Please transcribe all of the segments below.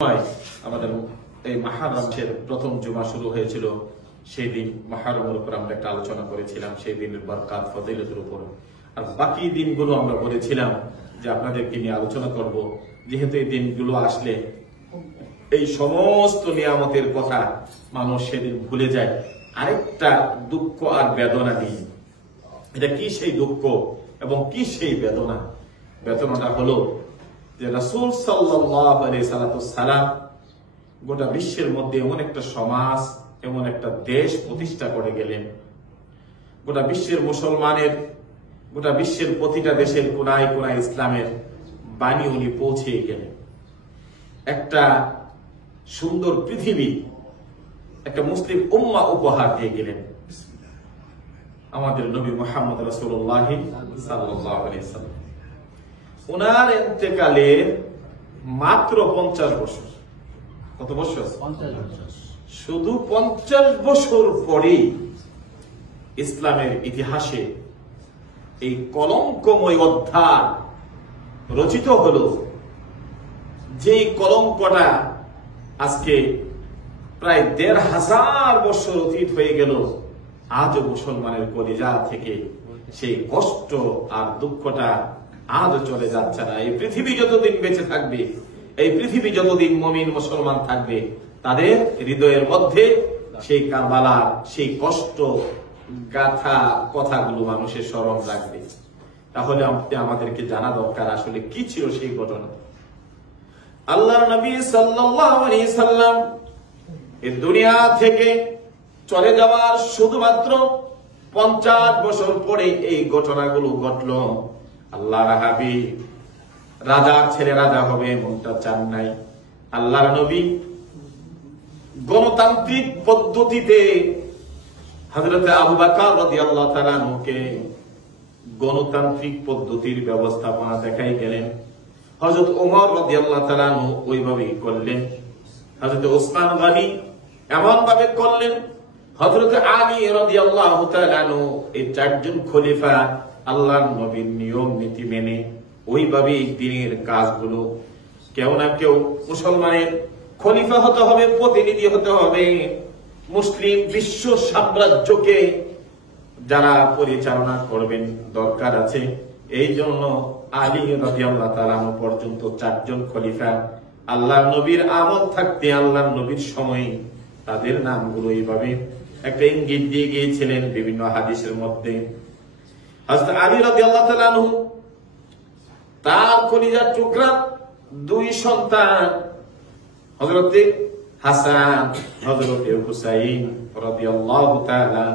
আমাদের এই মুহররমের প্রথম জুমা শুরু হয়েছিল। সেই দিন মুহররমের উপর আমরা একটা আলোচনা করেছিলাম, সেই দিনের বরকত ফজিলতের উপর। আর বাকি দিনগুলো আমরা বলেছিলাম যে আপনাদেরকে নিয়ে আলোচনা করব, যেহেতু এই দিনগুলো আসলে এই সমস্ত নিয়ামতের কথা মানুষ সেদিন ভুলে যায়। আরেকটা দুঃখ আর বেদনা নিয়ে, এটা কি সেই দুঃখ এবং কি সেই বেদনা? বেদনাটা হলো যে রাসূল সাল্লাল্লাহু আলাইহি সাল্লাম গোটা বিশ্বের মধ্যে এমন একটা সমাজ, এমন একটা দেশ প্রতিষ্ঠা করে গেলেন। গোটা বিশ্বের মুসলমানের, গোটা বিশ্বের প্রতিটা দেশের কোনায় কোনায় ইসলামের বাণী উনি পৌঁছে গেলেন। একটা সুন্দর পৃথিবী, একটা মুসলিম উম্মাহ উপহার দিয়ে গেলেন আমাদের নবী মুহাম্মদ রাসূলুল্লাহ সাল্লাল্লাহু আলাইহি ওয়াসাল্লাম। ওনার ইন্তেকালের মাত্র 50 বছর। কত বছর? 50 বছর। শুধু 50 বছর পরে ইসলামের ইতিহাসে এই কলঙ্কময় অধ্যায় রচিত হলো, যে কলঙ্কটা আজকে প্রায় 1500 বছর অতীত হয়ে গেল, আজও মুসলমানের কলিজা থেকে সেই কষ্ট আর দুঃখটা আজও চলে যাচ্ছে না। এই পৃথিবী যতদিন বেঁচে থাকবে, এই পৃথিবী যতদিন মুমিন মুসলমান থাকবে, তাদের হৃদয়ের মধ্যে সেই কারবালার সেই কষ্ট গাথা কথাগুলো মানুষের স্মরণ রাখবে। তাহলে আমাদেরকে জানা দরকার আসলে কি ছিল সেই ঘটনা। আল্লাহর নবী সাল্লাল্লাহু আলাইহি সাল্লাম এই দুনিয়া থেকে চলে যাওয়ার শুধুমাত্র 50 বছর পরে এই ঘটনাগুলো ঘটলো। আল্লাহর হাবিব রাজার ছেলে রাজা হবে এমনটা চান নাই। আল্লাহর নবী গণতান্ত্রিক পদ্ধতিতে হযরত আবু বকর রাদিয়াল্লাহু তাআলা আনহুকে গণতান্ত্রিক পদ্ধতির ব্যবস্থাপনা দেখাই গেলেন। হযরত ওমর রাদিয়াল্লাহু তাআলা আনহু ওইভাবেই করলেন। হযরত ওসমান গনি এমন ভাবে করলেন। হযরত আলী রাদিয়াল্লাহু তাআলা আনহু এই চারজন খলিফা আল্লাহর নবীর নিয়ম নীতি মেনে ওইভাবেই দিনের কাজগুলো, কেউ না কেউ মুসলমানের খলিফা হতে হবে, প্রতিনিধি হতে হবে। মুসলিম বিশ্ব সাম্রাজ্যকে যারা পরিচালনা করবেন দরকার আছে। এই জন্য আলী রাদিয়াল্লাহু তাআলা আনহু পর্যন্ত 4 জন খলিফা আল্লাহর নবীর আমল থাকতে, আল্লাহর নবীর সময় তাদের নামগুলো এইভাবে একটা ইঙ্গিত দিয়ে গিয়েছিলেন বিভিন্ন হাদিসের মধ্যে। হযরত আলী রাদিয়াল্লাহু তাআলা আনহু তার কলিজার টুকরা 2 সন্তান, হযরত হাসান, হযরত হুসাইন রাদিয়াল্লাহু তাআলা,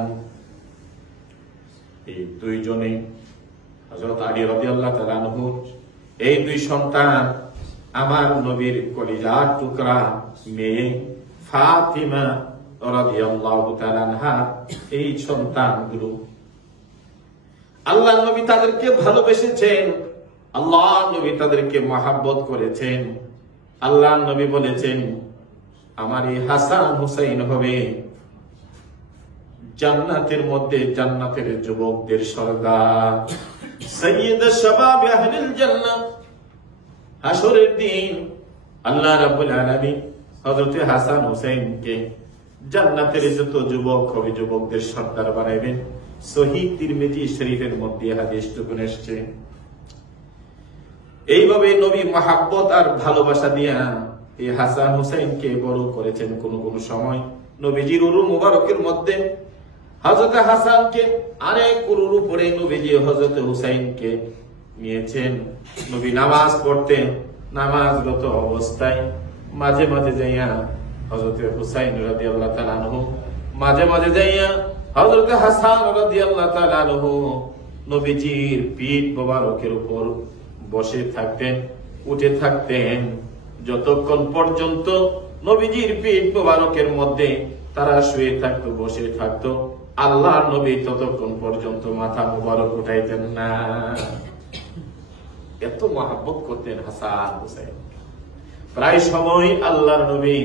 এই 2 জনে হযরত আলী রাদিয়াল্লাহু তাআলা আনহু এই 2 সন্তান আমার নবীর কলিজার টুকরা মেয়ে ফাতিমা রাদিয়াল্লাহু তাআলা আনহা, এই সন্তানগুলো আল্লাহর নবী তাদেরকে ভালোবেসেছেন, আল্লাহর নবী তাদেরকে মহব্বত করেছেন। আল্লাহর নবী বলেছেন, আমার এই হাসান হুসাইন হবে জান্নাতের মধ্যে জান্নাতের যুবকদের সরদার, সাইয়্যিদ শাবাব আহলিল জান্নাহ। হাসরের দিন আল্লাহ রাব্বুল আলামিন হযরত হাসান হুসাইনকে জান্নাতের যত যুবক হবে যুবকদের সরদার বানাইবেন। সহিহ তিরমিজি শরীফের মধ্যে হাদিসটুকু এসেছে। এইভাবে নবী মহব্বত আর ভালোবাসা দিয়া এই হাসান হুসাইনকে বড় করেছেন। কোন কোন সময় নবীজির উরু মুবারকের মধ্যে হযরত হাসানকে আরেক উরুর উপরে নবীজি হযরত হুসাইনকে নিয়েছেন। নবী নামাজ পড়তেন, নামাজরত অবস্থায় মাঝে মাঝে যাইয়া হযরত হুসাইন রাদিয়াল্লাহু তাআলা আনহু, মাঝে মাঝে যাইয়া হযরত হাসান রাদিয়াল্লাহু তাআলা আনহু নবীজির পিঠ মোবারকের উপর বসে থাকতেন, উঠে থাকতেন। যতক্ষণ পর্যন্ত নবীজির পিঠ মোবারকের মধ্যে তারা শুয়ে থাকতো, বসে থাকতো, আল্লাহর নবী ততক্ষণ পর্যন্ত মাথা মোবারক উঠাইতেন না। এত মহব্বত করতেন হাসান হুসাইন। প্রায় সময় আল্লাহর নবী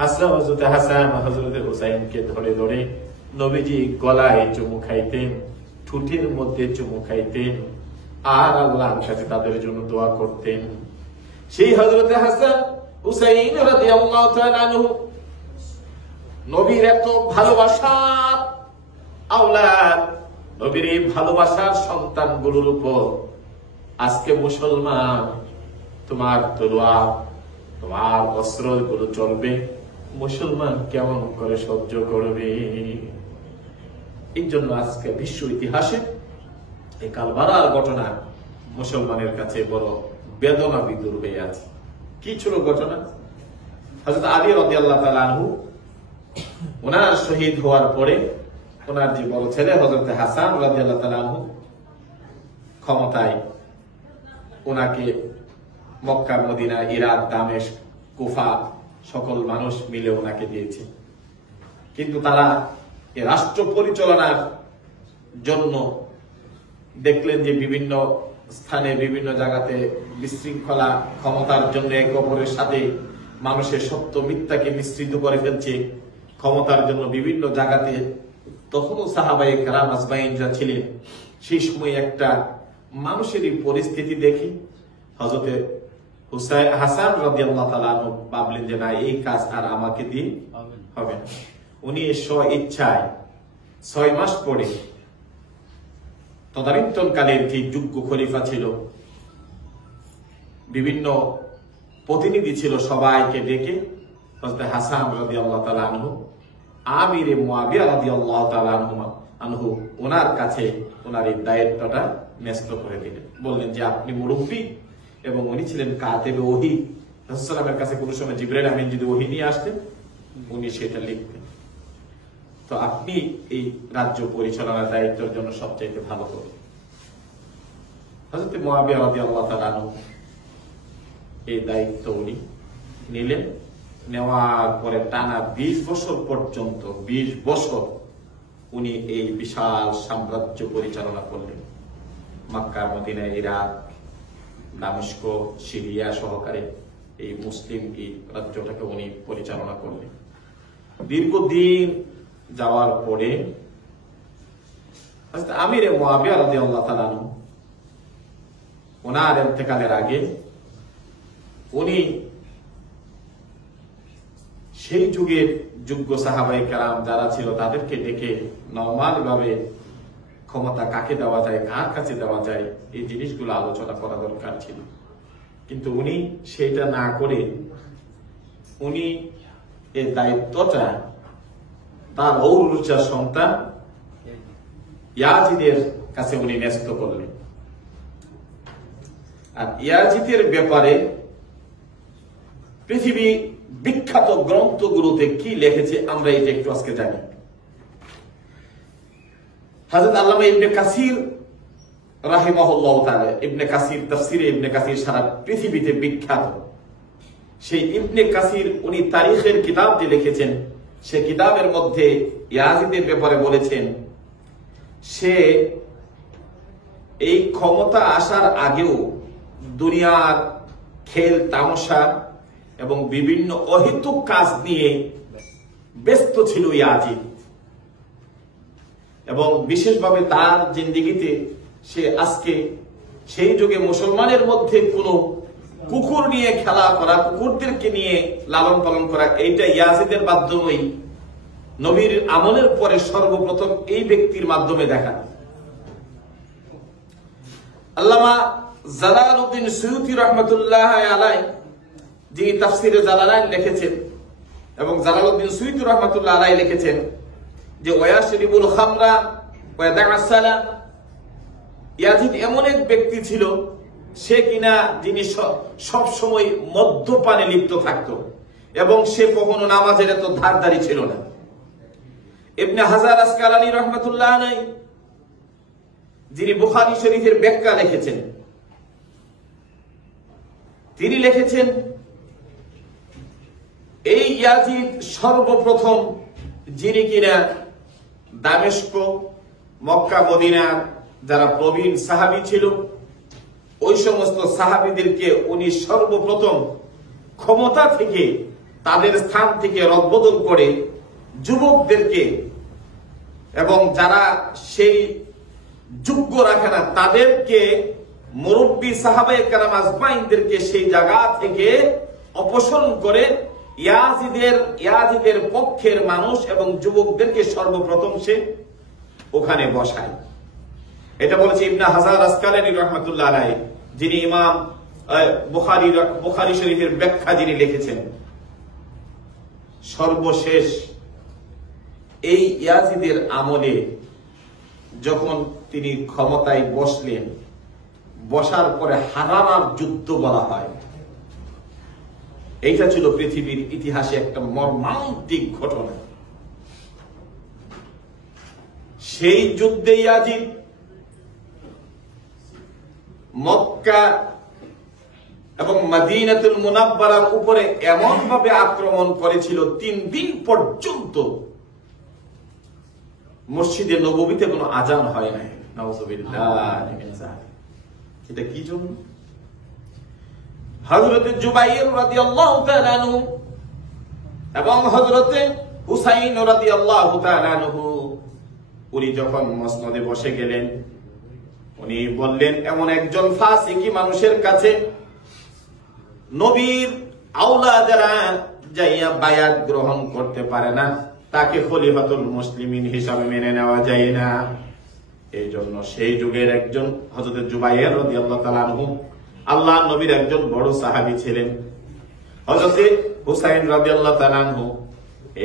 হযরত হাসান হযরত হুসাইনকে ধরে ধরে নবীজি গলায় চুমু খাইতেন, ঠোঁটের মধ্যে চুমু খাইতেন, আর আল্লাহর কাছে তাদের জন্য দোয়া করতেন। সেই হযরত হাসান হুসাইন রাদিয়াল্লাহু তাআলা আনহু নবীর এত ভালোবাসার আওলাদ, নবীর এই ভালোবাসার সন্তানগুলোর উপর আজকে মুসলমান তোমার তলোয়ার, তোমার অস্ত্রগুলো চলবে, মুসলমান কেমন করে সহ্য করবে? এই জন্য আজকে বিশ্ব ইতিহাসে এই কালবালার ঘটনা মুসলমানের কাছে বড় বেদনা বিদুর হয়ে আছে। কি ছিল ঘটনা? হযরত আলী রাদিয়াল্লাহু তাআলা আনহু ওনার শহীদ হওয়ার পরে ওনার যে বড় ছেলে হযরত হাসান রাদিয়াল্লাহু তাআলা আনহু ক্ষমতায় ওনাকে মক্কা, মদিনা, ইরাক, দামেস্ক, কুফা সকল মানুষ মিলে ওনাকে দিয়েছে। কিন্তু তারা এই রাষ্ট্র পরিচালনার জন্য দেখলেন যে বিভিন্ন স্থানে বিভিন্ন জায়গাতে বিশৃঙ্খলা, ক্ষমতার জন্য একে অপরের সাথে মানুষের সত্য মিথ্যাকে মিশ্রিত করে ফেলছে ক্ষমতার জন্য বিভিন্ন জায়গাতে। তখনও সাহাবায়ে কেরাম আজমাইনরা ছিলেন। সেই সময় একটা মানুষেরই পরিস্থিতি দেখি হযরত হাসান রাদিয়াল্লাহু তাআলা আনহু ভাবলেন যে না, এই কাজ আর আমাকে দিয়ে হবে না। উনি স্ব ইচ্ছায় 6 মাস পরে তদানীন্তনকালের যে যোগ্য খলিফা ছিল, বিভিন্ন প্রতিনিধি ছিল, সবাইকে ডেকে হযরত হাসান রাদিয়াল্লাহু তাআলা আনহু আমিরে মুয়াবিয়া রাদিয়াল্লাহু তাআলা আনহু ওনার কাছে ওনার এই দায়িত্বটা ন্যস্ত করে দিলেন। বললেন যে আপনি মুরব্বী এবং উনি ছিলেন কাতেবে ওহী। রাসূলুল্লাহ সাল্লাল্লাহু আলাইহি ওয়াসাল্লামের কাছে কোনো সময় জিবরাইল আমিন যদি ওহী নিয়ে আসতেন উনি সেটা লিখতেন। তো আপনি এই রাজ্য পরিচালনার দায়িত্বের জন্য সবচাইতে ভালো করবেন। হযরত মুয়াবিয়া রাদিয়াল্লাহু তাআলা আনহু এই দায়িত্ব উনি নিলেন। নেওয়ার পরে টানা 20 বছর পর্যন্ত 20 বছর উনি এই বিশাল সাম্রাজ্য পরিচালনা করলেন। মক্কা, মদিনা, ইরাক, দামেস্ক, সিরিয়া সহকারে এই মুসলিম এই রাজ্যটাকে উনি পরিচালনা করলেন। দীর্ঘদিন যাওয়ার পরে আমিরে মুয়াবিয়া রাদিয়াল্লাহু তাআলা আনহু ওনার ইন্তেকালের আগে উনি সেই যুগের যোগ্য সাহাবায়ে কেরাম যারা ছিল তাদেরকে ডেকে নরমাল ভাবে ক্ষমতা কাকে দেওয়া যায়, কার কাছে দেওয়া যায়, এই জিনিসগুলো আলোচনা করা দরকার ছিল। কিন্তু উনি সেটা না করে উনি এই দায়িত্বটা তার ঔরসা সন্তান ইয়াজিদের কাছে উনি ন্যস্ত করলেন। আর ইয়াজিদের ব্যাপারে পৃথিবী বিখ্যাত গ্রন্থগুলোতে কি লিখেছে আমরা এটা একটু আজকে জানি। হযরত আল্লামা ইবনে কাসির রাহিমাহুল্লাহ তাআলা, ইবনে কাসির তাফসীরে ইবনে কাসির সারা পৃথিবীতে বিখ্যাত। সেই ইবনে কাসির উনি তারিখের কিতাব যে লিখেছেন, সে কিতাবের মধ্যে ইয়াজিদের ব্যাপারে বলেছেন সে এই ক্ষমতা আসার আগেও দুনিয়ার খেল তামাশা এবং বিভিন্ন অহেতুক কাজ নিয়ে ব্যস্ত ছিল ইয়াজিদ। এবং বিশেষভাবে তার জিন্দেগিতে সে আজকে সেই যুগে মুসলমানের মধ্যে কোনো কুকুর নিয়ে খেলা করা, কুকুরদেরকে নিয়ে লালন পালন করা, এইটা ইয়াজিদের মাধ্যমেই নবীর আমলের পরে সর্বপ্রথম এই ব্যক্তির মাধ্যমে দেখা। আল্লামা জালালউদ্দিন সুয়ুতী রাহমাতুল্লাহ আলাইহি যিনি তাফসীরে জালালাইন লিখেছেন এবং জালালউদ্দিন সুয়ুতী রাহমাতুল্লাহ আলাইহি লিখেছেন যে ওয়াশরিবুল খামরা ওয়া ইয়াদা'আস সালাম, ইয়াজিদ এমন এক ব্যক্তি ছিল সে কিনা যিনি সব সময় মদ্যপানে লিপ্ত থাকতো এবং সে কখনো নামাজের এত ধারদারি ছিল না। ইবনে হাজার আসকালানী রাহমাতুল্লাহ আলাইহি যিনি বুখারী শরীফের ব্যাখ্যা লিখেছেন, তিনি লিখেছেন এই ইয়াজিদ সর্বপ্রথম যিনি কিনা দামেস্ক, মক্কা, মদিনার যারা প্রবীণ সাহাবী ছিল ওই সমস্ত সাহাবীদেরকে উনি সর্বপ্রথম ক্ষমতা থেকে তাদের স্থান থেকে রদবদল করে যুবকদেরকে এবং যারা সেই যোগ্য রাখে না তাদেরকে মুরব্বী সাহাবায়ে কেরাম আজমাইনদেরকে সেই জায়গা থেকে অপসারণ করে ইয়াজিদের পক্ষের মানুষ এবং যুবকদেরকে সর্বপ্রথম সে ওখানে বসায়। এটা বলেছে ইবনে হাজার আসকালানী রাহমাতুল্লাহ আলাইহি, যিনি ইমাম বুখারী শরীফের ব্যাখ্যা যিনি লিখেছেন। সর্বশেষ এই ইয়াজিদের আমলে যখন তিনি ক্ষমতায় বসলেন, বসার পরে হারানার যুদ্ধ বলা হয়। এইটা ছিল পৃথিবীর ইতিহাসে একটা মর্মান্তিক ঘটনা। সেই যুদ্ধে ইয়াজিদ মক্কা এবং মদিনাতুল মুনাব্বারার উপরে এমন ভাবে আক্রমণ করেছিল, 3 দিন পর্যন্ত মসজিদে নববীতে কোনো আজান হয় নাই। নাউযুবিল্লাহ। এটা কি জন্য? হযরত জুবাইর রাদিয়াল্লাহু তাআলা আনহু এবং হযরত হুসাইন রাদিয়াল্লাহু তাআলা আনহু উনি যখন মসনদে বসে গেলেন, উনি বললেন এমন একজন ফাসিকি মানুষের কাছে নবীর আওলাদেরা যাইয়া বায়াত গ্রহণ করতে পারে না, তাকে খলিফাতুল মুসলিমিন হিসাবে মেনে নেওয়া যায় না। এই জন্য সেই যুগের একজন হযরত জুবাইর রাদিয়াল্লাহু তাআলা আনহু আল্লাহ নবীর একজন বড় সাহাবী ছিলেন। হযরত হুসাইন রাদিয়াল্লাহু তাআলা আনহু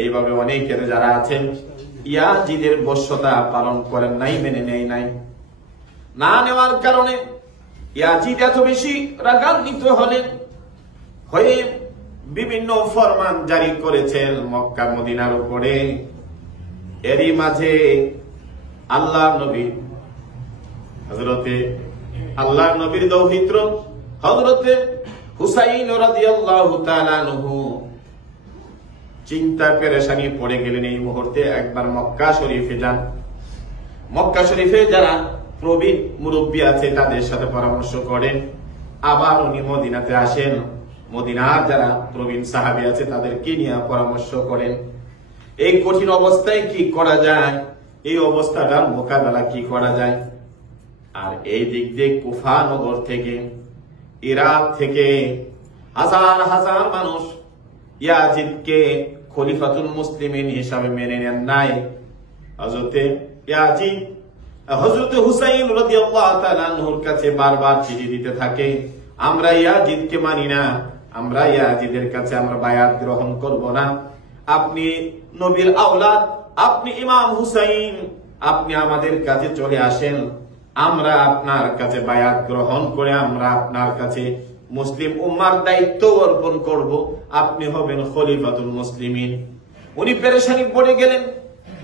এইভাবে অনেকের যারা আছেন ইয়াজিদের বশ্যতা পালন করেন নাই, মেনে নেয় নাই। না নেওয়ার কারণে ইয়াজিদ এত বেশি রাগান্বিত হলেন, হয়ে বিভিন্ন ফরমান জারি করেছেন মক্কা মদিনার উপরে। এরই মাঝে আল্লাহ নবী আল্লাহ নবীর দৌহিত্র হযরতে হুসাইন রাদিয়াল্লাহু তাআলা আনহু চিন্তা পেরেশানি পড়ে গেলেন। এই মুহূর্তে একবার মক্কা শরীফে যান। মক্কা শরীফে যারা প্রবীণ মুরব্বী আছে তাদের সাথে পরামর্শ করেন। আবার উনি মদিনাতে আসেন, মদিনার যারা প্রবীণ সাহাবী আছে তাদেরকে নিয়ে পরামর্শ করেন। এই কঠিন অবস্থায় কি করা যায়, এই অবস্থাটার মোকাবেলা কি করা যায়। আর এই দিক দিয়ে কুফা নগর থেকে, ইরাক থেকে হাজার হাজার মানুষ ইয়াজিদকে খলিফাতুল মুসলিমিন হিসাবে মেনে নেন নাই। হযরত হুসাইন রাদিয়াল্লাহু তাআলা আনহুর কাছে বারবার চিঠি দিতে থাকে, আমরা ইয়াজিদকে মানি না, আমরা ইয়াজিদের কাছে আমরা বায়াত গ্রহণ করব না। আপনি নবীর আওলাদ, আপনি ইমাম হুসাইন, আপনি আমাদের কাছে চলে আসেন, আমরা আপনার কাছে বায়াত গ্রহণ করে আমরা আপনার কাছে মুসলিম উম্মার দায়িত্ব অর্পণ করব, আপনি হবেন খলিফাতুল মুসলিমিন। উনি পেরেশানি পড়ে গেলেন,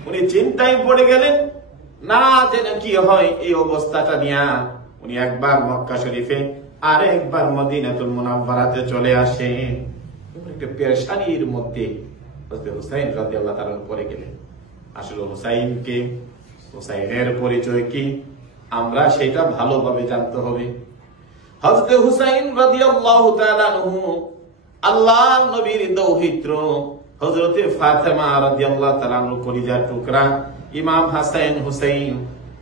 উনি চিন্তায় পড়ে গেলেন, না জেনে কি হয় এই অবস্থাটা নিয়ে উনি একবার মক্কা শরীফে আর একবার মদিনাতুল মুনাওয়ারাতে চলে আসেন। একটা পেরেশানির মধ্যে হযরত হুসাইন রাদিয়াল্লাহু তাআলা পড়ে গেলেন। আসলে হুসাইনকে, হুসাইনের পরিচয় কি, আমরা সেটা ভালোভাবে জানতে হবে। হযরত হুসাইন রাদিয়াল্লাহু তাআলা আনহু আল্লাহর নবীর দৌহিত্র হযরত ফাতেমা রাদিয়াল্লাহু তাআলা আনহু কলিজার টুকরা ইমাম হাসান হুসাইন।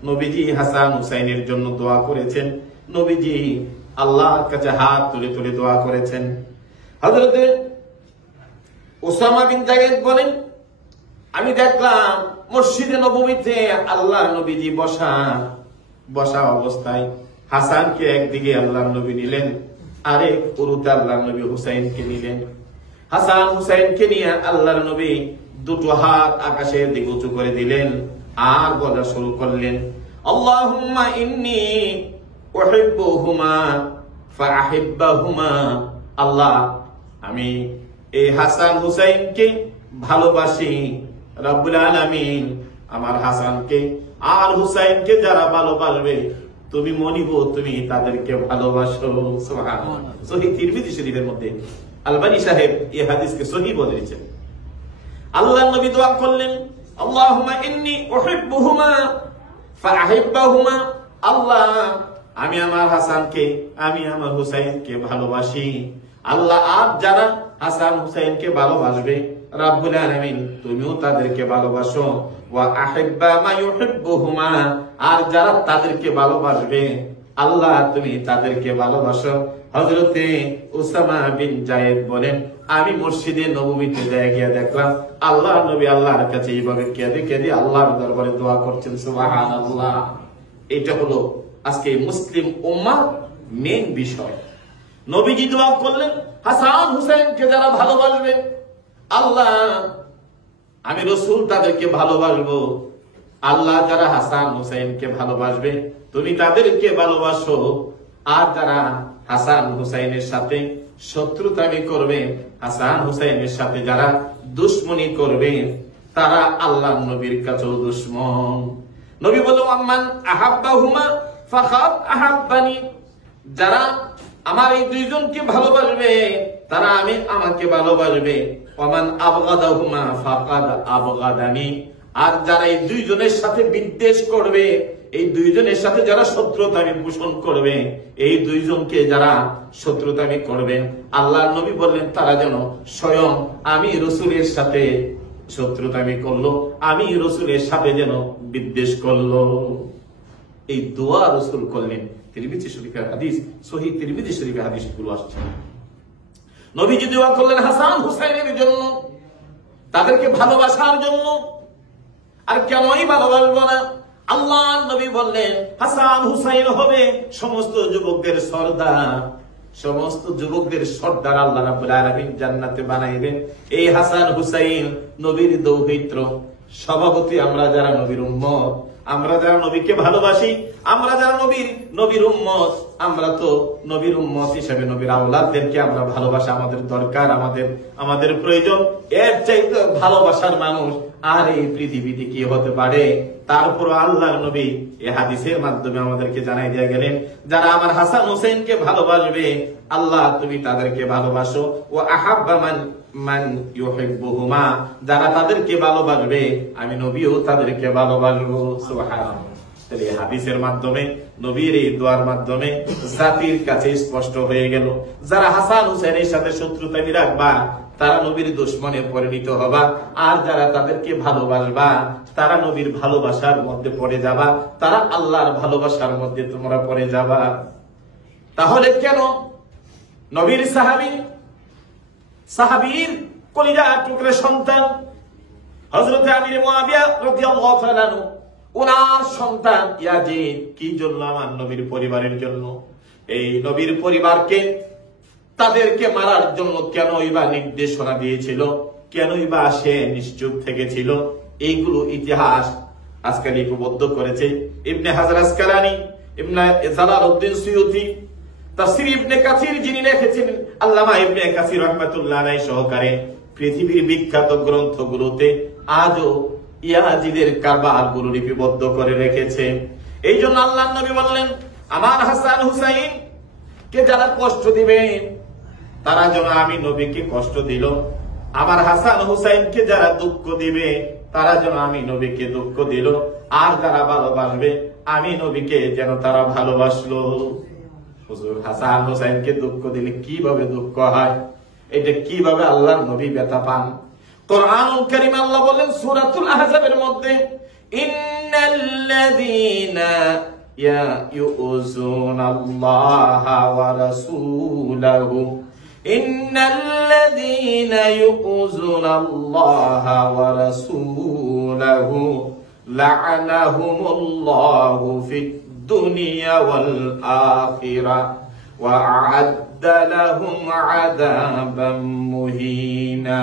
নবীজি হাসান হুসাইনের জন্য দোয়া করেছেন, নবীজি আল্লাহর কাছে হাত তুলে তুলে দোয়া করেছেন। হযরত উসামা বিন যায়েদ বলেন, আমি দেখলাম মসজিদে নববীতে আল্লাহ নবীজি বসা অবস্থায় হাসানকে একদিকে আল্লাহ নবী নিলেন, আরেক উরুতে আল্লাহ নবী হুসাইনকে নিলেন। হাসান হুসাইনকে নিয়ে আল্লাহর নবী দুটো হাত আকাশের দিকে উঁচু করে দিলেন আর বলা শুরু করলেন, আল্লাহুম্মা ইন্নী উহিব্বুহুমা ফাআহিব্বাহুমা। আল্লাহ, আমি এই হাসান হুসাইনকে ভালোবাসি, রব্বুল আলামিন আমার হাসানকে আর হুসাইনকে যারা ভালোবাসবে তুমি মনিব, তুমি তাদেরকে ভালোবাসো। সুবহানাল্লাহ। সহিহ তিরমিজি শরীফের মধ্যে আলবানী সাহেব এই হাদিসকে সহিহ বলে দিয়েছেন। আল্লাহর নবী দোয়া করলেন, আল্লাহুম্মা ইন্নী উহিব্বুহুমা ফাআহিব্বাহুমা। আল্লাহ, আমি আমার হাসানকে, আমি আমার হুসাইনকে ভালোবাসি। আল্লাহ, আর যারা হাসান হুসাইনকে ভালোবাসবে রব্বুল আলামিন তুমিও তাদেরকে ভালোবাসো। ওয়া আহিব্বা মা ইউহিব্বুহুমা, আর যারা তাদেরকে ভালোবাসবে আল্লাহ তুমি তাদেরকে ভালোবাসো। হযরতে উসামা বিন যায়েদ বলেন, আমি মসজিদে নববীতে গিয়ে দেখলাম আল্লাহর নবী আল্লাহর কাছে এইভাবে কেঁদে কেঁদে আল্লাহর দরবারে দোয়া করছেন। সুবহানাল্লাহ। এটা হলো আজকে মুসলিম উম্মাহর মেইন বিষয়। নবীজি দোয়া করলেন, হাসান হুসাইনকে যারা ভালোবাসবে, আল্লাহ আমি রাসূল তাদেরকে ভালোবাসবো, আল্লাহ যারা হাসান হুসাইনকে ভালোবাসবে তুমি তাদেরকে ভালোবাসো, আর যারা হাসান হুসাইনের সাথে শত্রুতামি করবে, হাসান হুসাইনের সাথে যারা দুশমনি করবে, তারা আল্লাহ নবীর কাছেও দুশমন। নবী বললেন, আম্মান আহাব্বাহুমা ফাকাদ আহাব্বানি, যারা আমার এই দুইজনকে ভালোবাসবে তারা আমাকে ভালোবাসবে। ওমান আবগাদাহুমা ফাকাদ আবগাদানি, আর যারা এই দুইজনের সাথে বিদ্বেষ করবে, এই দুইজনের সাথে যারা শত্রুতামি পোষণ করবে, এই দুইজনকে যারা শত্রুতামি করবে, আল্লাহর নবী বললেন তারা যেন স্বয়ং আমি রাসূলের সাথে শত্রুতামি করলো, আমি রাসূলের সাথে যেন বিদ্বেষ করলো। এই দোয়া রাসূল করলেন। তিরমিজি শরীফের হাদিস, সহিহ তিরমিজি শরীফের হাদিসগুলো আসছে। নবীজি দোয়া করলেন হাসান হুসাইনের জন্য, তাদেরকে ভালোবাসার জন্য। আর কেনই ভালোবাসবো না? আল্লাহ নবী বললেন হাসান হুসাইন হবে সমস্ত যুবকদের সর্দার, সমস্ত যুবকদের সর্দার আল্লাহ রাব্বুল আলামিন জান্নাতে বানাইবেন। এই হাসান হুসাইন নবীর দৌহিত্র। সভাপতি আমরা যারা নবীর উম্মত, আমরা যারা নবীকে ভালোবাসি, আমরা যারা নবীর উম্মত, আমরা তো নবীর উম্মত হিসেবে নবীর আওলাদদেরকে আমরা ভালোবাসা আমাদের দরকার, আমাদের প্রয়োজন। এর চাইতে ভালোবাসার মানুষ আর এই পৃথিবীতে কি হতে পারে? তারপর আল্লাহর নবী এই হাদিসের মাধ্যমে আমাদেরকে জানাই দিয়ে গেলেন, যারা আমার হাসান হুসাইনকে ভালোবাসবে, আল্লাহ তুমি তাদেরকে ভালোবাসো। ও আহাব্বা মান ইউহিব্বুহুমা, যারা তাদেরকে ভালোবাসবে আমি নবীও তাদেরকে ভালোবাসবো। সুবহানাল্লাহ। তাহলে এই হাদিসের মাধ্যমে, নবীর এই দোয়ার মাধ্যমে জাতির কাছে স্পষ্ট হয়ে গেল, যারা হাসান হুসাইনের সাথে শত্রুতামি রাখবা তারা নবীর দুশমনে পরিণত হবা, আর যারা তাদেরকে ভালোবাসবা তারা নবীর ভালোবাসার মধ্যে পড়ে যাবা, তারা আল্লাহর ভালোবাসার মধ্যে তোমরা পড়ে যাবা। তাহলে কেন নবীর সাহাবীর কলিজা টুকরে সন্তান হযরত আমির মুআবিয়া রাদিয়াল্লাহু তাআলা আনহু, ওনার সন্তান ইয়াজিদ কি জন্য? আমার নবীর পরিবারের জন্য। এই নবীর পরিবারকে তাদেরকে মারার জন্য কেনই বা নির্দেশনা দিয়েছিল, কেনই বা সে নিশ্চুপ থেকেছিল? এইগুলো ইতিহাস আজকে লিপিবদ্ধ করেছে ইবনে হাজার আসকালানি, ইবনে জালালউদ্দিন সুয়ুতি, তাফসীর ইবনে কাসির যিনি লিখেছেন আল্লামা ইবনে কাসির রাহমাতুল্লাহ আলাইহি সহকারে পৃথিবীর বিখ্যাত গ্রন্থগুলোতে আজও ইয়াজিদের কারবারগুলো লিপিবদ্ধ করে রেখেছে। এই জন্য আল্লাহর নবী বললেন, আমার হাসান হুসাইন কে যারা কষ্ট দিবে তারা যেন আমি নবীকে কষ্ট দিল, আমার হাসান হুসাইনকে যারা দুঃখ দিবে তারা যেন আমি নবীকে দুঃখ দিল, আর যারা ভালোবাসবে আমি নবীকে যেন তারা ভালোবাসলো। হুজুর হাসান হুসাইনকে দুঃখ দিলে কিভাবে দুঃখ হয়? এটা কিভাবে আল্লাহর নবী ব্যথা পান? কোরআনুল কারীম আল্লাহ বলেন সূরাতুল আহজাবের মধ্যে, ইন্নাল্লাযীনা ইউযুনাল্লাহা ওয়া রাসূলাহু, ইন্নাল্লাযীনা ইউযুনাল্লাহা ওয়া রাসূলাহু লা'আনাহুমুল্লাহু ফিদ দুনিয়া ওয়াল আখিরাহ ওয়া আ'আদ্দা লাহুম আযাবাম মুহিনা।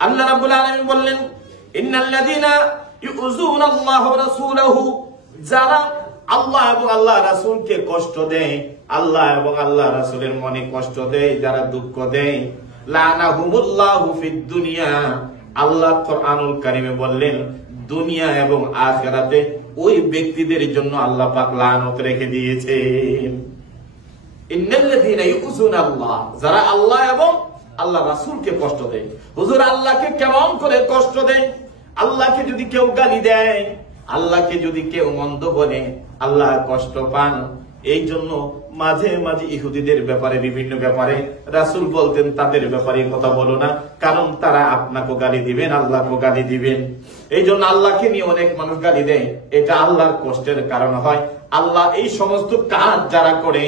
আল্লাহ রাব্বুল আলামিন বললেন, ইন্নাল্লাযীনা ইউযুনাল্লাহা ওয়া রাসূলাহু, যারা আল্লাহ এবং আল্লাহ রাসূলকে কষ্ট দেয়, আল্লাহ এবং আল্লাহ রাসূলের মনে কষ্ট দেয়, যারা দুঃখ দেয়, লানাহুমুল্লাহু ফিদ দুনিয়া, আল্লাহ কোরআনুল কারীমে বললেন দুনিয়া এবং আখিরাতে ওই ব্যক্তিদের জন্য আল্লাহ পাক লানত রেখে দিয়েছেন। ইন্নাল্লাযীনা ইউযুনাল্লাহ, যারা আল্লাহ এবং আল্লাহ রাসূলকে কষ্ট দেয়। হুজুর আল্লাহকে কেমন করে কষ্ট দেয়? আল্লাহকে যদি কেউ গালি দেয়, আল্লাহকে যদি কেউ মন্দ বলে, আল্লাহ কষ্ট পান। এই জন্য মাঝে মাঝে ইহুদিদের ব্যাপারে, বিভিন্ন ব্যাপারে রাসূল বলতেন তাদের ব্যাপারে কথা বলো না, কারণ তারা আপনাকে গালি দিবেন, আল্লাহকে গালি দিবেন। এই জন্য আল্লাহকে নিয়ে অনেক মানুষ গালি দেয়, এটা আল্লাহর কষ্টের কারণ হয়। আল্লাহ এই সমস্ত কাজ যারা করে,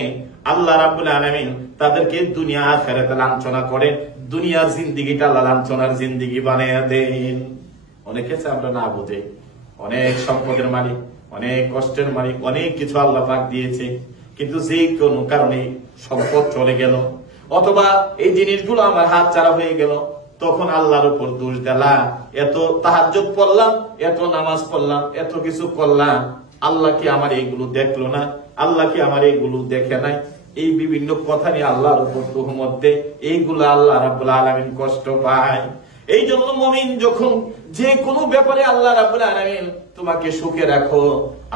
আল্লাহ রাব্বুল আলামিন তাদেরকে দুনিয়া আখিরাতে লাঞ্ছনা করে, দুনিয়ার জিন্দেগিটা আল্লাহ লাঞ্ছনার জিন্দেগি বানায়া দেন। অনেকে আমরা না বুঝে অনেক সম্পদের মালিক, অনেক কষ্টের মালিক, অনেক কিছু আল্লাহ পাক দিয়েছে, কিন্তু যে কোনো কারণে সম্পদ চলে গেল অথবা এই জিনিসগুলো আমার হাত ছাড়া হয়ে গেল, তখন আল্লাহর উপর দোষ দিলা। এত তাহাজ্জুদ পড়লাম, এত নামাজ পড়লাম, এত কিছু করলাম, আল্লাহ কি আমার এইগুলো দেখলো না? আল্লাহ কি আমার এইগুলো দেখে নাই? এই বিভিন্ন কথা নিয়ে আল্লাহর উপর তুহমত দেয়। এইগুলো আল্লাহ রাব্বুল আলামিন কষ্ট পায়। এই জন্য মুমিন যখন যে কোনো ব্যাপারে আল্লাহ রাব্বুল আলামিন তোমাকে সুখে রাখো,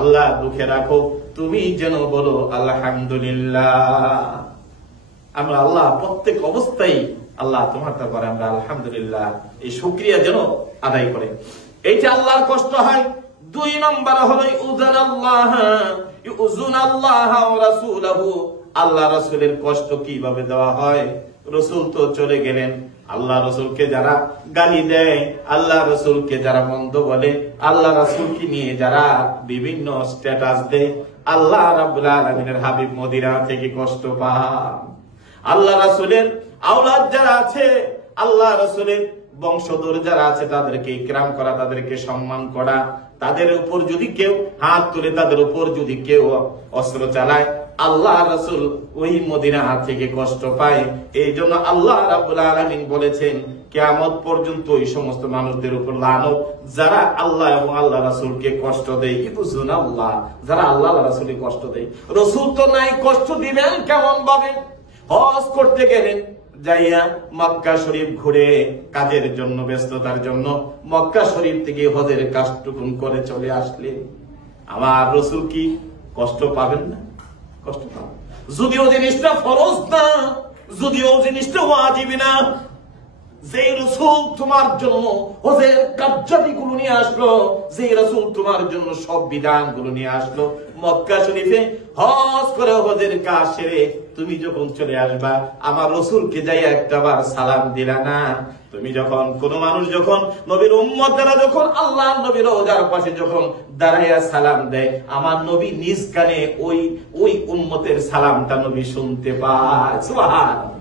আল্লাহ দুঃখে রাখো, তুমি যেন বলো আলহামদুলিল্লাহ। আমরা আল্লাহ প্রত্যেক অবস্থায় আল্লাহ তোমার তারপরে আমরা আলহামদুলিল্লাহ এই শুকরিয়া যেন আদায় করে। এইটা আল্লাহর কষ্ট হয়। 2 নম্বর হলো উযানাল্লাহ ইউযুনাল্লাহ ওয়া রাসূলুহু। আল্লাহ রাসূলের কষ্ট কিভাবে দেওয়া হয়? রাসূল তো চলে গেলেন, আল্লাহ রাসূলকে যারা গালি দেয়, আল্লাহ রাসূলকে যারা মন্দ বলে, আল্লাহ রাসূলকে নিয়ে যারা বিভিন্ন স্ট্যাটাস দেয়, আল্লাহ রাব্বুল আলামিনের হাবিব মদিনা থেকে কষ্ট পান। আল্লাহ রাসূলের আওলাদ যারা আছে, আল্লাহ রাসূলের বংশধর যারা আছে, তাদেরকে ইকরাম করা, তাদেরকে সম্মান করা, তাদের উপর যদি কেউ হাত তুলে, তাদের উপর যদি কেউ অস্ত্র চালায়, আল্লাহ রাসূল ওই মদিনা থেকে কষ্ট পায়। এই জন্য আল্লাহ রাব্বুল আলামিন বলেছেন কিয়ামত পর্যন্ত ওই সমস্ত মানুষদের উপর লানত যারা আল্লাহ এবং আল্লাহ রাসূলকে কষ্ট দেয়। ইউযুনাল্লাহ, যারা আল্লাহ রাসূলকে কষ্ট দেয়। রাসূল তো নাই, কষ্ট দিবেন কেমন ভাবে? হজ করতে গেলেন, যাইয়া মক্কা শরীফ ঘুরে কাজের জন্য, ব্যস্ততার জন্য মক্কা শরীফ থেকে হজের কাজটুকুন করে চলে আসলেন। আমার রাসূল কি কষ্ট পাবেন না? কষ্ট পাবেন। যদিও জিনিসটা ফরজ না, যদিও জিনিসটা ওয়াজিব না, যে রাসূল তোমার জন্য হজের কার্যাদিগুলো নিয়ে আসলো, যে রাসূল তোমার জন্য সব বিধানগুলো নিয়ে আসলো, মক্কা শরীফে হজ করে হজের কাজ সেরে তুমি যখন চলে আসবা, আমার রাসূলকে যাই একটাবার সালাম দিলা না? তুমি যখন কোন মানুষ যখন নবীর উম্মতরা যখন আল্লাহ নবীর রওজার পাশে যখন দাঁড়াইয়া সালাম দেয়, আমার নবী নিজ কানে ওই উম্মতের সালামটা নবী শুনতে পায়। সুবহানাল্লাহ।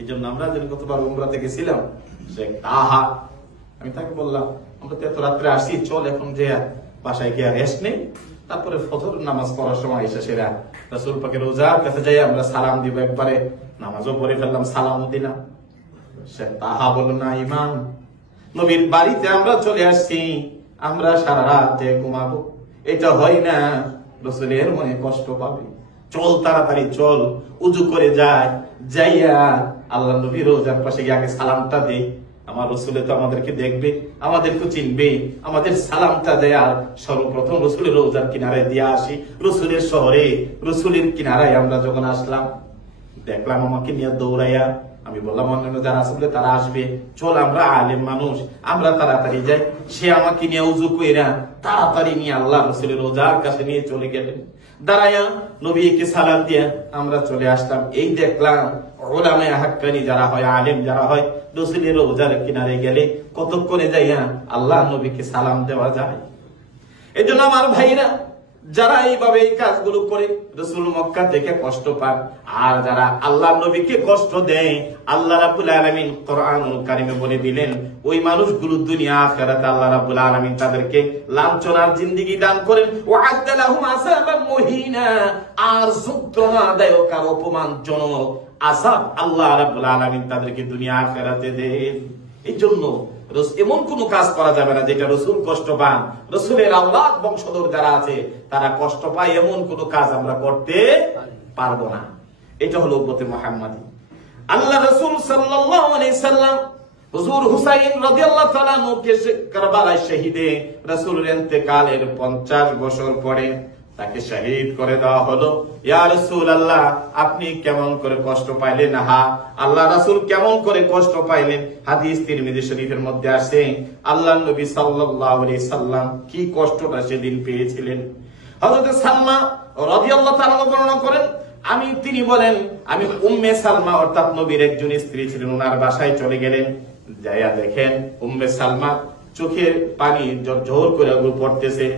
এই জন্য আমরা যেন কতবার উমরাতে গেছিলাম, আহা, আমি তাকে বললাম আমরা তো এত রাত্রে আসি, চল এখন যে বাসায় গিয়ে রেস্ট নেই, তারপরে ফজর নামাজ পড়ার সময় এসে সেরা রাসূল পাকের রোজার কাছে যাই আমরা সালাম দিব। একবারে নামাজও পড়ে ফেললাম, সালামও দিলাম। সে তাহা বলল না ইমাম, নবীর বাড়িতে আমরা চলে আসছি, আমরা সারা রাত ঘুমাবো, এটা হয় না, রাসূলের মনে কষ্ট পাবে। চল তাড়াতাড়ি চল, উজু করে যায়, যাইয়া আল্লাহ নবীর রোজার পাশে গিয়ে আগে সালামটা দে। আমার রাসূলে তো আমাদেরকে দেখবে, আমাদেরকে চিনবে, আমাদের সালামটা দেয়। আর সর্বপ্রথম রাসূলের রোজার কিনারায় দিয়ে আসি। রাসূলের শহরে, রাসূলের কিনারায় আমরা যখন আসলাম, দেখলাম আমাকে নিয়ে দৌড়াইয়া। আমি বললাম অন্যান্য যারা আসবে তারা আসবে, চল আমরা আলেম মানুষ, আমরা তাড়াতাড়ি যাই। সে আমাকে নিয়ে উজু কইরা তাড়াতাড়ি নিয়ে আল্লাহ রাসূলের রোজার কাছে নিয়ে চলে গেলেন। দাঁড়াইয়া নবীকে সালাম দিয়ে আমরা চলে আসলাম। এই দেখলাম উলামায়ে হাক্কানি যারা হয়, আলেম যারা হয়, রাসূলের রওজার কিনারে গেলে কতক্ষণে যাইয়া আল্লাহ নবীকে সালাম দেওয়া যায়। এজন্য আমার ভাইরা, যারা এইভাবে এই কাজগুলো করে রাসূল মক্কা থেকে কষ্ট পান, আর যারা আল্লাহ নবীকে কষ্ট দেয়, আল্লাহ রাব্বুল আলামিন কোরআনুল কারীমে বলে দিলেন ওই মানুষগুলো দুনিয়া আখিরাতে আল্লাহ রাব্বুল আলামিন তাদেরকে লাঞ্ছনার জিন্দেগি দান করেন। ওয়া'আদ্দা লাহুম আযাবান মুহিনা, আর যন্ত্রণাদায়ক আর অপমানজনক আযাব আল্লাহ রাব্বুল আলামিন তাদেরকে দুনিয়া আখিরাতে দেন। এই জন্য এমন কোন কাজ করা যাবে না যেটা রাসূল কষ্ট পান, রাসূলের আওলাদ বংশধর যারা আছে তারা কষ্ট পায়, এমন কোন কাজ আমরা করতে পারবো না। এটা হলো উম্মতে মুহাম্মাদী। আল্লাহ রাসূল সাল্লাল্লাহু আলাইহি সাল্লাম হুজুর হুসাইন রাদিয়াল্লাহু তাআলা নুকে কারবালায় শহীদে রাসূলের ইন্তেকালের 50 বছর পরে তাকে শহীদ করে দেওয়া হলো। ইয়া রাসূলুল্লাহ, আপনি কেমন করে কষ্ট পাইলেন? হা, আল্লাহ রাসূল কেমন করে কষ্ট পাইলেন? হাদিস তিরমিজি শরীফের মধ্যে আছে আল্লাহ নবী সাল্লাল্লাহু আলাইহি সাল্লাম কি কষ্টটা সেদিন পেয়েছিলেন। হযরত সালমা রাদিয়াল্লাহু তাআলা বর্ণনা করেন, তিনি বলেন আমি উম্মে সালমা অর্থাৎ নবীর একজন স্ত্রী ছিলেন, ওনার বাসায় চলে গেলেন। যাইয়া দেখেন উম্মে সালমা চোখের পানি ঝরঝর করে পড়তেছে।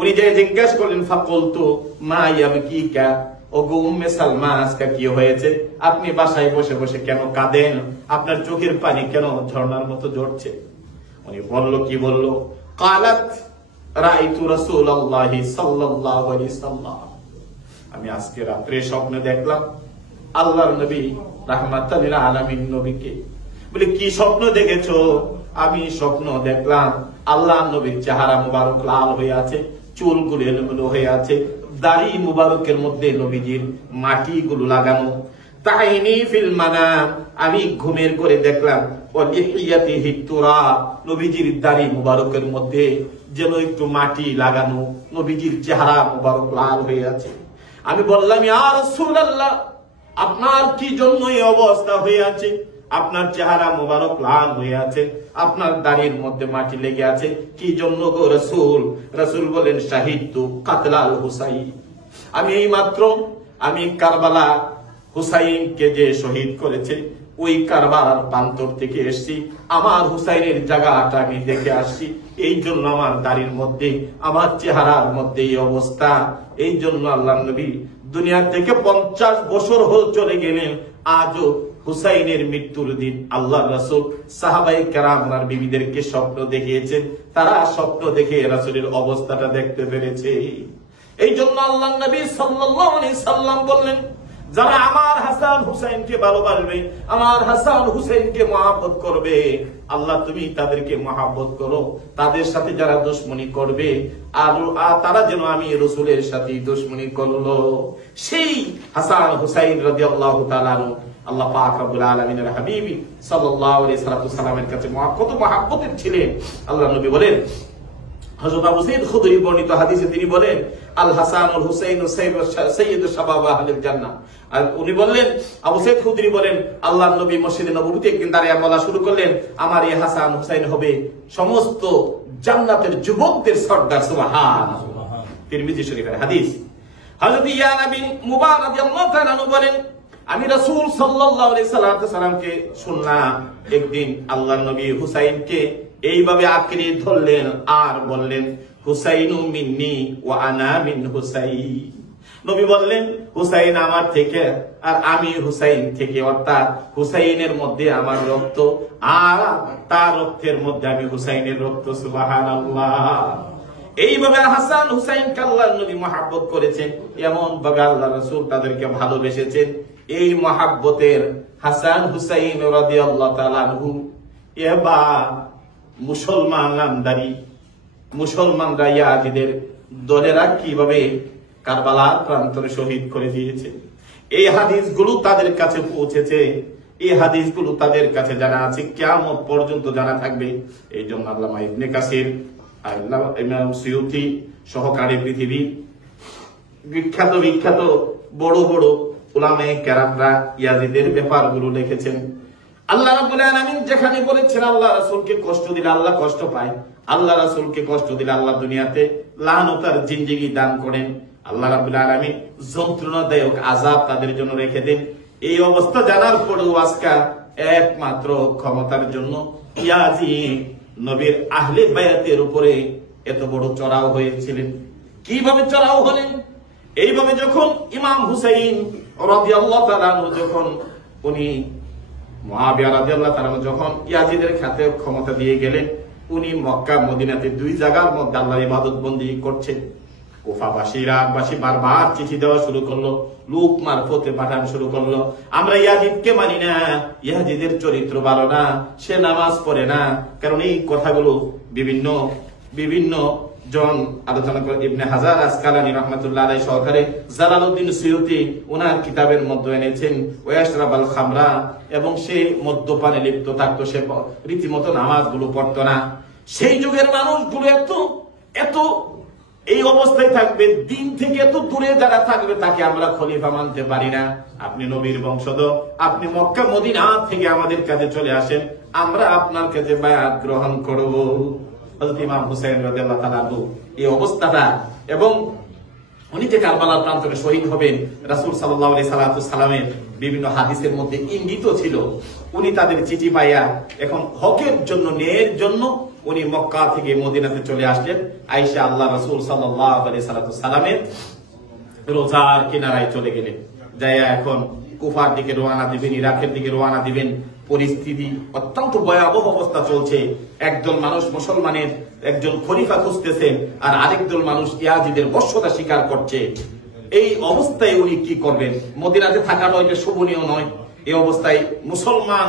উনি যে জিজ্ঞাসা করলেন ফাকুলতু মা ইয়াবকিকা, ওগো উম্মে সালমা, আজকে কি হয়েছে? আপনি বাসায় বসে বসে কেন কাঁদেন? আপনার চোখের পানি কেন ঝর্ণার মতো ঝরছে? উনি বলল, কি বলল? কালাত রাআইতু রাসূলুল্লাহি সাল্লাল্লাহু আলাইহি সাল্লাম, আমি আজকে রাত্রে স্বপ্নে দেখলাম আল্লাহর নবী রাহমাতাল লিল আলামিন নবীকে। বলে, কি স্বপ্ন দেখেছো? আমি স্বপ্ন দেখলাম আল্লাহর নবীর চেহারা মুবারক লাল হয়ে আছে, চুলগুলো এলোমেলো হয়ে আছে, দাড়ি মুবারকের মধ্যে নবীজির মাটিগুলো লাগানো। তাইনি ফিল মানাম, আমি ঘুমের করে দেখলাম ওয়ালিহিয়াতিহি তুরাব, নবীজির দাড়ি মুবারকের মধ্যে যেন একটু মাটি লাগানো, নবীজির চেহারা মুবারক লাল হয়ে আছে। আমি বললাম, ইয়া রাসূলুল্লাহ, আপনার কি জন্য এই অবস্থা হয়ে আছে? আপনার চেহারা মুবারক লাল হয়ে আছে, আপনার দাড়ির মধ্যে মাটি লেগে আছে, কি জন্য গো রাসূল? রাসূল বলেন, শাহিদতু কাতলাল হুসাইন, আমি এই মাত্র আমি কারবালা হুসাইনকে যে শহীদ করেছে ওই কারবালার প্রান্তর থেকে এসেছি, আমার হুসাইনের জায়গাটা আমি দেখে আসছি, এই জন্য আমার দাড়ির মধ্যে আমার চেহারার মধ্যে এই অবস্থা। এই জন্য আল্লাহর নবী দুনিয়া থেকে 50 বছর চলে গেলেন, আজও হুসাইনের মৃত্যুর দিন আল্লাহ রাসূল সাহাবায়ে কেরাম আর বিবিদেরকে স্বপ্ন দেখিয়েছেন, তারা স্বপ্ন দেখে রাসূলের অবস্থাটা দেখতে পেরেছে। এই জন্য আল্লাহর নবী সাল্লাল্লাহু আলাইহি সাল্লাম বললেন, যারা আমার হাসান হুসাইনকে ভালোবাসবে, আমার হাসান হুসাইনকে মহব্বত করবে, আল্লাহ তুমি তাদেরকে মহব্বত করো। তাদের সাথে যারা দুশমনি করবে, আর তারা যেন আমি রাসূলের সাথে দুশমনি করলো। সেই হাসান হুসাইন রাদিয়াল্লাহু তাআলা আল্লাহ পাক রব্বুল আলামিনের হাবিবি সাল্লাল্লাহু আলাইহি সাল্লামের কাছে কত মহব্বতের ছিলেন। আল্লাহর নবী বলেন, হযরত আবু সাঈদ খুদরি বর্ণিত হাদিসে তিনি বলেন, আল হাসান ওয়াল হুসাইন সাইয়্যিদু শাবাব আহলিল জান্নাহ। আর উনি বললেন, আবু সাঈদ খুদরি বলেন, আল্লাহর নবী মসজিদে নববীতে একদিন দাঁড়িয়ে বলা শুরু করলেন, আমার এই হাসান হুসাইন হবে সমস্ত জান্নাতের যুবকদের সর্দার। সুবহানাল্লাহ। তিরমিজি শরীফের হাদিস। হযরত ইয়া নবী মুবারক রাদিয়াল্লাহু তাআলা বলেন, আমি রাসূল সাল্লাল্লাহু আলাইহি সাল্লামকে শুনলাম একদিন আল্লাহর নবী হুসাইনকে এইভাবে আঁকড়ে ধরলেন আর বললেন, হুসাইনু মিন্নি ওয়া আনা মিন হুসাইন। নবী বললেন, হুসাইন আমার থেকে আর আমি হুসাইন থেকে, অর্থাৎ হুসাইনের মধ্যে আমার রক্ত আর তার রক্তের মধ্যে আমি হুসাইনের রক্ত। সুবহানাল্লাহ। এইভাবে হাসান হুসাইনকে আল্লাহর নবী মহব্বত করেছেন, এমন ভাবে আল্লাহ রাসূল তাদেরকে ভালোবেসেছেন। এই মহব্বতের হাসান হুসাইন রাদিয়াল্লাহু তাআলা আনহু এবার মুসলমান নামদারি মুসলমানরা ইয়াজিদের দলেরা কিভাবে কারবালার প্রান্তরে শহীদ করে দিয়েছে, এই হাদিসগুলো তাদের কাছে পৌঁছেছে। এই হাদিসগুলো তাদের কাছে জানা আছে, কিয়ামত পর্যন্ত জানা থাকবে। এই জন্য আল্লামা ইবনে কাসির, ইমাম সুয়ুতি সহকারে পৃথিবী বিখ্যাত বিখ্যাত বড় বড় উলামায়ে কেরামরা ইয়াজিদের ব্যাপারগুলো লিখেছেন। আল্লাহ রাব্বুল আলামিন যেখানে বলেছেন আল্লাহ রাসূলকে কষ্ট দিলে আল্লাহ কষ্ট পায়, আল্লাহ রাসূলকে কষ্ট দিলে আল্লাহ দুনিয়াতে লানত আর জিন্দেগি দান করেন, আল্লাহ রাব্বুল আলামিন যন্ত্রণাদায়ক আযাব তাদের জন্য রেখে দেন। এই অবস্থা জানার পরেও আজকে একমাত্র ক্ষমতার জন্য ইয়াজিদ নবীর আহলে বায়াতের উপরে এত বড় চড়াও হয়েছিলেন। কিভাবে চড়াও হলেন? এইভাবে যখন ইমাম হুসাইন রাদিয়াল্লাহু তাআলা যখন উনি মুআবিয়া রাদিয়াল্লাহু তাআলা যখন ইয়াজিদের হাতে ক্ষমতা দিয়ে গেলেন, উনি মক্কা মদিনাতে দুই জায়গার মধ্যে আল্লাহর ইবাদত বندگی করছেন। কুফাবাসীরা বারবার চিঠি দেওয়া শুরু করলো, লোক মারফতে পাঠানো শুরু করলো, আমরা ইয়াজিদকে মানি না, ইয়াজিদের চরিত্র ভালো না, সে নামাজ পড়ে না। কারণ এই কথাগুলো বিভিন্ন বিভিন্ন জন আলোচনা করে। ইবনে হাজার আসকালানী রাহমাতুল্লাহ আলাইহি সহকারে জালালউদ্দিন সুয়ুতি ওনার কিতাবের মধ্যে এনেছেন ওয়াশরাবাল খামরা, এবং সে মদ্যপানে লিপ্ত থাকতো, সে রীতিমতো নামাজগুলো পড়তো না। সেই যুগের মানুষগুলো এত এত এই অবস্থায় থাকবে, দিন থেকে এত দূরে যারা থাকবে তাকে আমরা খলিফা মানতে পারি না। আপনি নবীর বংশধর, আপনি মক্কা মদিনা থেকে আমাদের কাছে চলে আসেন, আমরা আপনার কাছে বায়াত গ্রহণ করব। হযরত ইমাম হুসাইন রাদিয়াল্লাহু তাআলা এই অবস্থাটা, এবং উনি যে কারবালার প্রান্তরে শহীদ হবেন, রাসূল সাল্লাল্লাহু আলাইহি সাল্লামের বিভিন্ন হাদিসের মধ্যে ইঙ্গিত ছিল। উনি তাদের চিঠি পাইয়া এখন হকের জন্য, ন্যায়ের জন্য উনি মক্কা থেকে মদিনাতে চলে আসলেন। আয়েশা আল্লাহ রাসূল সাল্লাল্লাহু আলাইহি সাল্লামের রোজার কিনারায় চলে গেলেন। যাইয়া এখন কুফার দিকে রওনা দিবেন, ইরাকের দিকে রওনা দিবেন। পরিস্থিতি অত্যন্ত ভয়াবহ অবস্থা চলছে। একদল মানুষ মুসলমানের একজন খলিফা খুঁজতেছে, আর আরেক দল মানুষ ইয়াজিদের বশ্যতা স্বীকার করছে। এই অবস্থায় উনি কি করবেন? মদিনাতে থাকাটা এটা শোভনীয় নয়। এই অবস্থায় মুসলমান,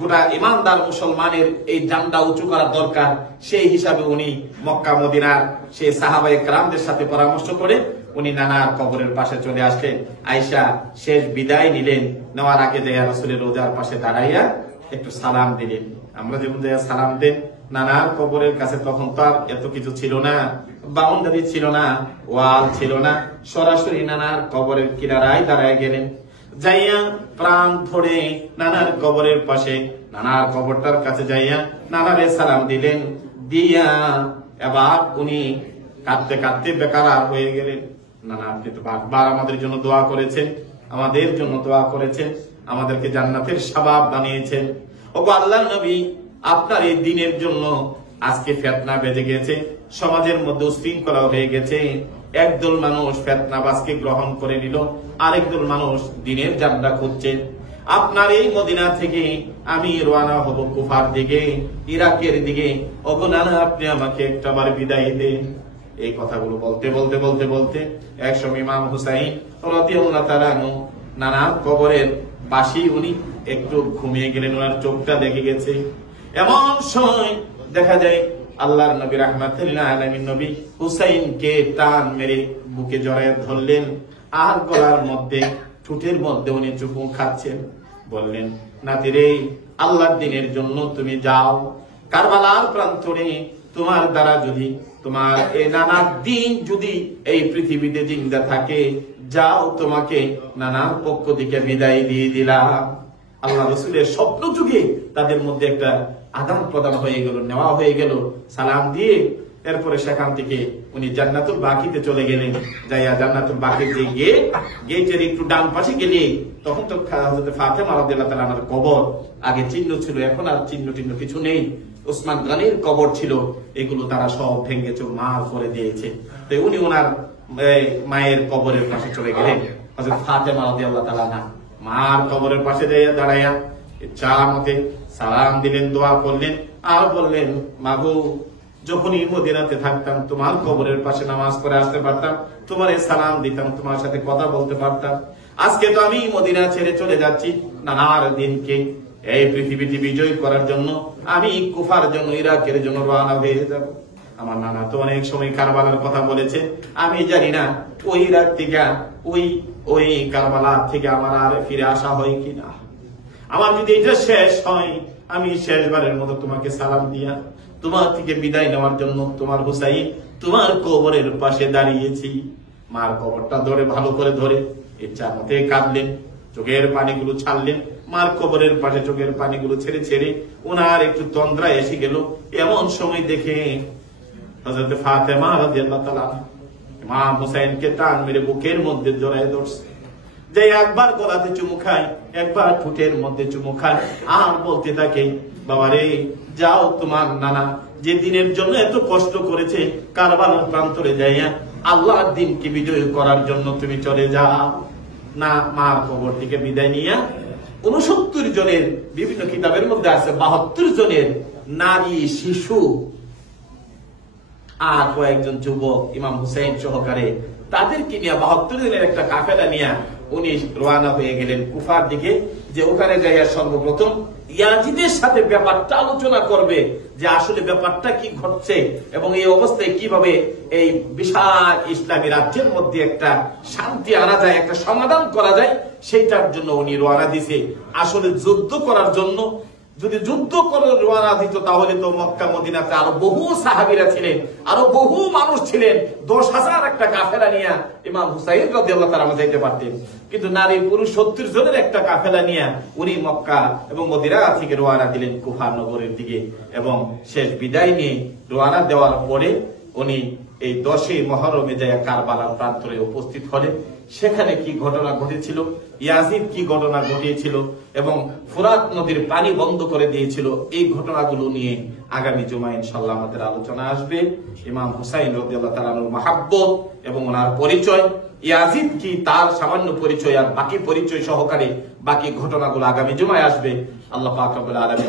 গোটা ইমানদার মুসলমানের এই জানটা উঁচু করা দরকার। সেই হিসাবে উনি মক্কা মদিনার সেই সাহাবায়ে কেরামদের সাথে পরামর্শ করে উনি নানার কবরের পাশে চলে আসলেন। আয়েশা শেষ বিদায় নিলেন। নেওয়ার আগে যাইয়া রাসূলের রোজার পাশে দাঁড়াইয়া একটু সালাম দিলেন। আমরা যেমন যাইয়া সালাম দেন, নানার কবরের কাছে তখন তো আর এত কিছু ছিল না, বাউন্ডারি ছিল না, ওয়াল ছিল না, সরাসরি নানার কবরের কিনারায় দাঁড়ায় গেলেন। যাইয়া প্রাণ ধরে নানার কবরের পাশে, নানার কবরটার কাছে যাইয়া নানারে সালাম দিলেন। দিয়া এবার উনি কাঁদতে কাঁদতে বেকার হয়ে গেলেন। নানা, আপনি তো বারবার আমাদের জন্য দোয়া করেছেন, আমাদের জন্য দোয়া করেছেন, আমাদেরকে জান্নাতের শাবাব বানিয়েছেন। ওগো আল্লাহর নবী, আপনার এই দিনের জন্য আজকে ফিতনা বেজে গেছে, সমাজের মধ্যে উশৃঙ্খলা হয়ে গেছে। একদল মানুষ ফিতনাবাজকে গ্রহণ করে নিল, আরেকদল মানুষ দিনের জান্নাত খুঁজছে। আপনার এই মদিনা থেকে আমি রওনা হব কুফার দিকে, ইরাকের দিকে। ওগো নানা, আপনি আমাকে একটাবার বিদায় দেন। এই কথাগুলো বলতে বলতে বলতে বলতে একসময় ইমাম হুসাইন রাদিয়াল্লাহু তাআলা নানার কবরের পাশেই উনি একটু ঘুমিয়ে গেলেন। ওনার চোখটা দেখে গেছে। এমন সময় দেখা যায় আল্লাহর নবী রাহমাতুল আলামিন নবী হুসাইনকে টান মেরে বুকে জড়ায় ধরলেন, আর গলার মধ্যে ঠোঁটের মধ্যে উনি চুমু খাচ্ছেন। বললেন, নাতিরে, আল্লাহর দিনের জন্য তুমি যাও। কারবালার প্রান্তরে তোমার দ্বারা যদি তোমার এই নানার দিন যদি এই পৃথিবীতে জিন্দা থাকে, যাও, তোমাকে নানার পক্ষ থেকে বিদায় দিয়ে দিলাম। আল্লাহ রাসূলের স্বপ্ন যুগে তাদের মধ্যে একটা আদান প্রদান হয়ে গেল, নেওয়া হয়ে গেল। সালাম দিয়ে এরপরে সেখান থেকে উনি জান্নাতুল বাকিতে চলে গেলেন। যাইয়া জান্নাতুল বাকির যে গেটের একটু ডান পাশে গেলে তখন তো হযরত ফাতেমা রাদিয়াল্লাহু তাআলা আনহার কবর। আগে চিহ্ন ছিল, এখন আর চিহ্ন টিহ্ন কিছু নেই। ওসমান গনির কবর ছিল, এগুলো তারা সব ভেঙে চুরমার করে দিয়েছে। তো উনি ওনার মায়ের কবরের পাশে চলে গেলেন। হযরত ফাতেমা রাদিয়াল্লাহু তাআলা আনহা মার কবরের পাশে যাইয়া দাঁড়াইয়া ইচ্ছা মতে সালাম দিলেন, দোয়া করলেন, আর বললেন, মাগো, যখনই মদিনাতে থাকতাম তোমার কবরের পাশে নামাজ পড়ে আসতে পারতাম, তোমার সালাম দিতাম, তোমার সাথে কথা বলতে পারতাম। আজকে তো আমি মদিনা ছেড়ে চলে যাচ্ছি নানার দিনকে এই পৃথিবীতে বিজয় করার জন্য। আমি কুফার জন্য, ইরাকের জন্য রওনা হয়ে যাব। আমার নানা তো অনেক সময় কারবালার কথা বলেছে, আমি জানি না ওই ইরাক থেকে ওই কারবালা থেকে আমার আর ফিরে আসা হয় কিনা। আমার যদি এটা শেষ হয়, আমি শেষবারের মতো তোমাকে সালাম দিয়া তোমার থেকে বিদায় নেওয়ার জন্য তোমার হুসাইন তোমার কবরের পাশে দাঁড়িয়েছি। মার কবরটা ধরে ভালো করে ধরে ইচ্ছা মতে কাঁদলেন, চোখের পানিগুলো ছাড়লেন। মার কবরের পাশে চোখের পানিগুলো ছেড়ে ছেড়ে ওনার একটু তন্দ্রা এসে গেল। এমন সময় দেখে হযরত ফাতেমা রাদিয়াল্লাহু তাআলা ইমাম হুসাইনকে টান মেরে বুকের মধ্যে জড়ায় ধরছে। যে একবার গলাতে চুমু খায়, একবার ঠোঁটের মধ্যে চুমু খায়, আর বলতে থাকে, বাবারে, যাও, তোমার নানা যে দিনের জন্য এত কষ্ট করেছে কারবালার প্রান্তরে যাইয়া আল্লাহর দিনকে বিজয় করার জন্য তুমি চলে যাও না। মার কবর থেকে বিদায় নিয়া 69 জনের, বিভিন্ন কিতাবের মধ্যে আছে 72 জনের নারী, শিশু আর কয়েকজন যুবক ইমাম হুসাইন সহকারে তাদেরকে নিয়ে 72 জনের একটা কাফেলা নিয়ে উনি রওনা হয়ে গেলেন কুফার দিকে। যে ওখানে যাইয়া সর্বপ্রথম ইয়াজিদের সাথে ব্যাপারটা আলোচনা করবে, যে আসলে ব্যাপারটা কি ঘটছে এবং এই অবস্থায় কিভাবে এই বিশাল ইসলামী রাজ্যের মধ্যে একটা শান্তি আনা যায়, একটা সমাধান করা যায়, সেইটার জন্য উনি রওনা দিছে। আসলে যুদ্ধ করার জন্য। যদি যুদ্ধ করে রওনা দিত তাহলে তো মক্কা মদিনাতে আরো বহু সাহাবীরা ছিলেন, আরো বহু মানুষ ছিলেন, 10,000 একটা কাফেলা নিয়ে ইমাম হুসাইন রাদিয়াল্লাহু তাআলা যাইতে পারতেন। কিন্তু নারী পুরুষ 70 জনের একটা কাফেলা নিয়ে উনি মক্কা এবং মদিনা থেকে রওনা দিলেন কুফা নগরের দিকে। এবং শেষ বিদায় নিয়ে রওনা দেওয়ার পরে উনি এই 10 মুহররমে যায় কারবালার প্রান্তরে উপস্থিত হলেন। সেখানে কি ঘটনা ঘটেছিল, ইয়াজিদ কি ঘটনা ঘটিয়েছিল এবং ফুরাত নদীর পানি বন্ধ করে দিয়েছিল, এই ঘটনাগুলো নিয়ে আগামী জুমায় ইনশাআল্লাহ আমাদের আলোচনা আসবে। ইমাম হুসাইন রাদিয়াল্লাহু তাআলা আনহুর মহব্বত এবং ওনার পরিচয় ইয়াজিদ কি তার সামান্য পরিচয় আর বাকি পরিচয় সহকারে বাকি ঘটনাগুলো আগামী জুমায় আসবে। আল্লাহ পাক রব্বুল আলামিন